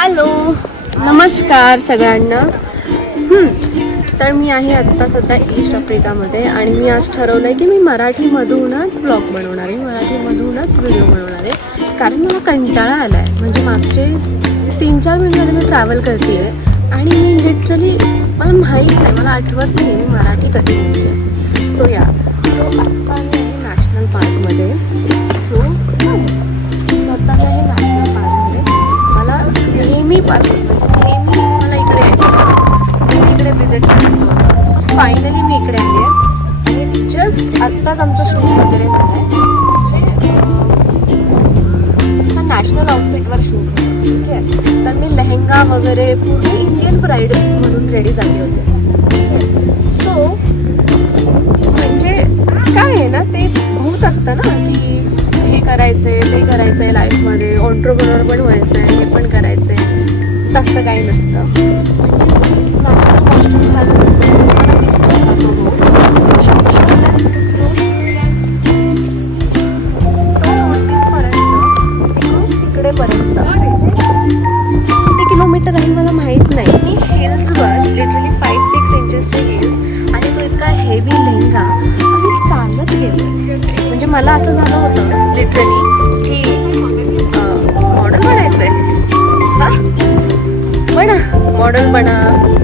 Hello, नमस्कार सगळ्यांना. तर मी आहे आत्ता सध्या ईस्ट आफ्रिकामध्ये आणि मी आज ठरवलं आहे की मी मराठीमधूनच ब्लॉग बनवणार आहे, मराठीमधूनच व्हिडिओ बनवणार आहे. कारण मला कंटाळा आला आहे. म्हणजे मागचे 3-4 महिने झाले मी ट्रॅव्हल करते आहे आणि मी लिटरली मला माहीत नाही, मला आठवत नाही मी मराठी कधी बोलते. सो आत्ता मी आहे नॅशनल पार्कमध्ये. सो आता मी आहे नॅशनल पार्कमध्ये. मला नेहमीपासून म्हणजे मला इकडे यायचं, मी इकडे व्हिजिट करायचो. सो फायनली मी इकडे आली आहे आणि जस्ट आत्ताच आमचं शूट वगैरे झालं आहे. आमचा नॅशनल आउटफिटवर शूट होतं, ठीक आहे. तर मी लेहेंगा वगैरे पूर्ण इंडियन ब्राईड म्हणून रेडी झाली होते. सो म्हणजे काय आहे ना, ते होत असतं ना की हे करायचं आहे ते करायचं आहे लाईफमध्ये, ऑन्ट्रप्रेनर पण व्हायचं आहे, हे पण करायचं आहे. तसं काही नसतं. म्हणजे नॅचरल कॉस्ट्यूम घालून मला दिसतो का तिकडेपर्यंत म्हणजे किती किलोमीटर आहे मला माहीत नाही. मी हिल्सवर लिटरली 5-6 इंचेसचे हिल्स आणि तो इतका हेवी लेहंगा आम्ही चालत गेलो. म्हणजे मला असं झालं होतं लिटरली की मॉडल बनायचं आहे. हां बना, मॉडल बना,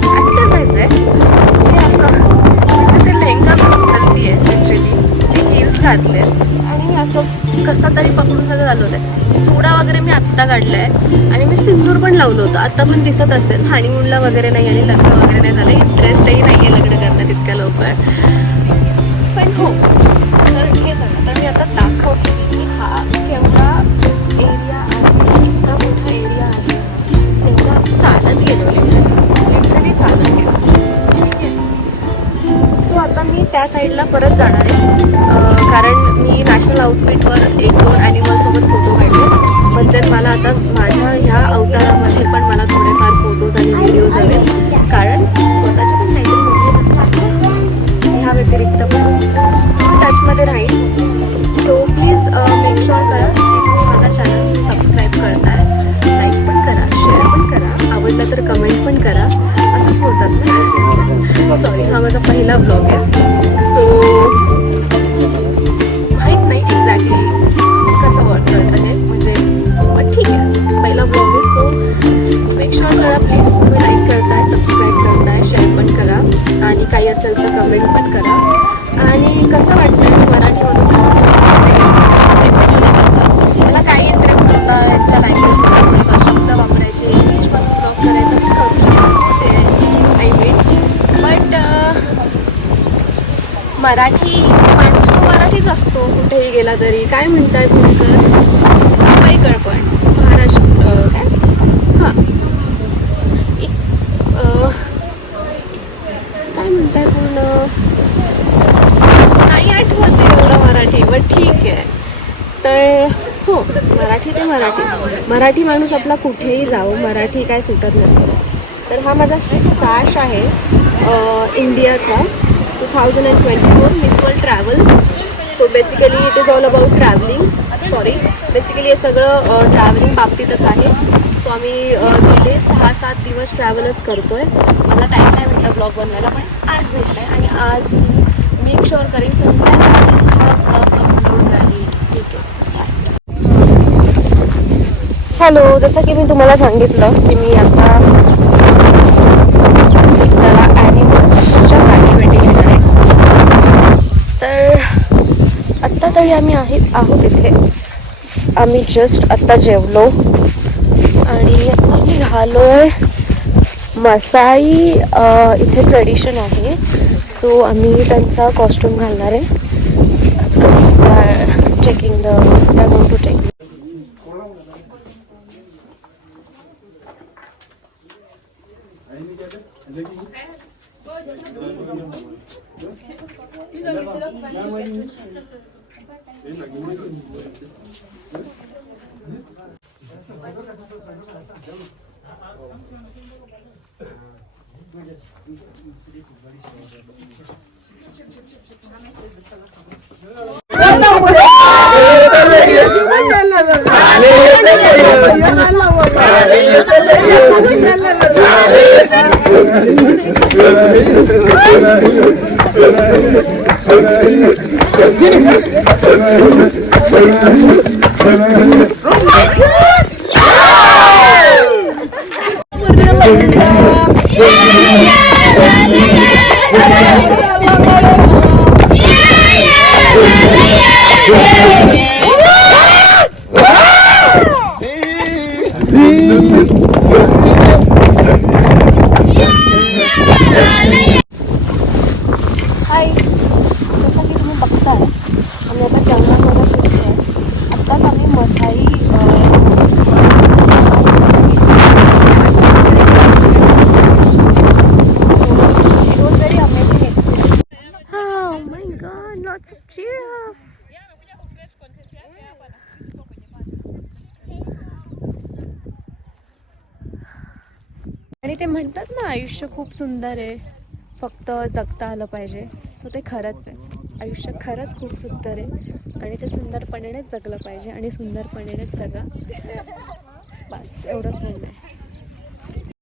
ॲक्टर व्हायचं आहे. मी असं म्हणजे ते लेहंगा घालती आहे लिटरली, ते हिल्स घातले आणि असं कसं तरी पकडून सगळं झालं होतं. चुडा वगैरे मी आत्ता काढला आहे आणि मी सिंदूर पण लावलं होतं. आत्ता पण दिसत असेल. हनीमूनला वगैरे नाही आणि लग्न वगैरे नाही झालं. इंटरेस्टही नाही आहे लग्न करण्यात इतक्या लवकर. पण हो, तर हे सगळं तर मी आता दाखवते की हा केवढा एरिया आहे, इतका मोठा एरिया आहे. तेवढा चालत गेलो, लिटरली चालत गेलो, ठीक आहे. सो आता मी त्या साईडला परत जाणार आहे कारण मी नॅशनल आउटफिटवर 1-2 ॲनिमलसोबत फोटो काढले. पण तर मला आता माझ्या ह्या अवतारामध्ये पण मला थोडेफार फोटोज आणि व्हिडिओज हवेत. कारण स्वतःचे पण काहीतरी व्हिडिओज असतात ह्या व्यतिरिक्त पण. सो मी टचमध्ये राहील. सो प्लीज मेक शुअर करा की तुम्ही माझा चॅनल सबस्क्राईब करताय, लाईक पण करा, शेअर पण करा, आवडलं तर कमेंट पण करा. असंच बोलतात ना. सॉरी, हा माझा पहिला ब्लॉग आहे. सो माहीत नाही एक्झॅक्टली कसं वर्क करतं हे, म्हणजे पण ठीक आहे, पहिला ब्लॉग आहे. सो मेक शुअर करा प्लीज, तुम्ही लाईक करताय, सबस्क्राईब करताय, शेअर पण करा आणि काही असेल तर कमेंट पण करा. आणि कसं वाटतंय मराठीमधून मला काही इंटरेस्ट नव्हता यांच्या लँग्वेजमध्ये शब्द वापरायचे, इंग्लिशमधून ब्लॉग करायचा मी करू शकते आय मीन. बट मराठी माणूस तो मराठीच असतो कुठेही गेला तरी. काय म्हणताय पुणकर, मुंबईकर पण महाराष्ट्र काय हां काय म्हणताय पूर्ण नाही आठवत एवढं मराठी, बट ठीक आहे. तर हो, मराठी ते मराठीच. मराठी माणूस आपला कुठेही जाओ, मराठी काय सुटत नसतं. तर हा माझा सॅश आहे इंडियाचा 2024 miss world travel. So basically it is all about travelling. Basically हे सगळं ट्रॅव्हलिंग बाबतीतच आहे. सो आम्ही गेले 6-7 दिवस ट्रॅव्हलच करतो आहे. मला टाईम नाही भेटला ब्लॉग बनवायला, पण आज भेटला आहे आणि आज मी मेक शुअर करेन समटाईम्स हा ब्लॉग अपलोड करेन, ठीक आहे. हॅलो, जसं की मी तुम्हाला सांगितलं की मी आता जरा ॲनिमल्सच्या पाठीवेटी घेणार आहे. तर आत्ता तरी आम्ही आहोत इथे. आम्ही जस्ट आत्ता जेवलो आणि आता निघालो आहे. मसाई इथे ट्रेडिशन आहे. सो आम्ही त्यांचा कॉस्ट्यूम घालणार आहे. Taking the going to take hi, जसं की तुम्ही बघताय आम्ही आता जंगलामध्ये फिरतोय. आत्ताच आम्ही Masai it was very amazing experience. Oh my god, lots of giraffe. आणि ते म्हणतात ना आयुष्य खूप सुंदर आहे, फक्त जगता आलं पाहिजे. सो ते खरंच आहे, आयुष्य खरंच खूप सुंदर आहे आणि ते सुंदरपणेनेच जगलं पाहिजे आणि सुंदरपणेनेच जगा. बस एवढंच म्हणणं आहे.